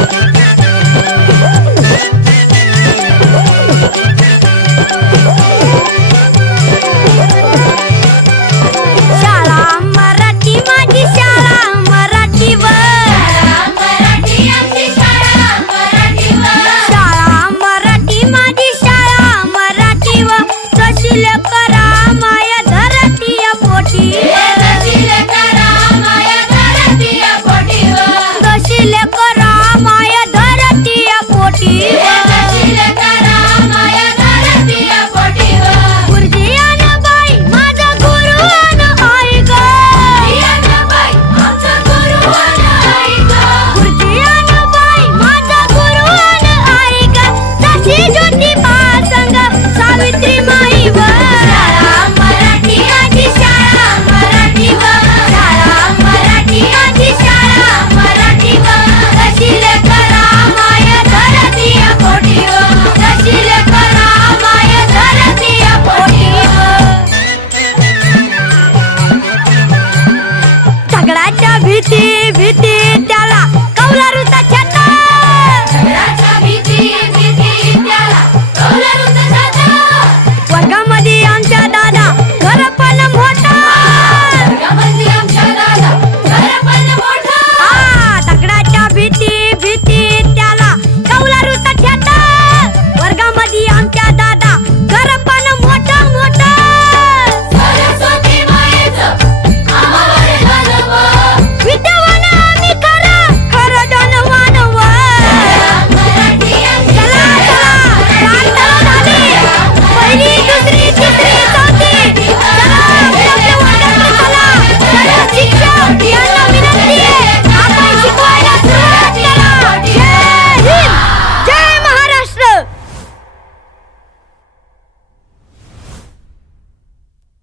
Yeah. ভীতি ভীতি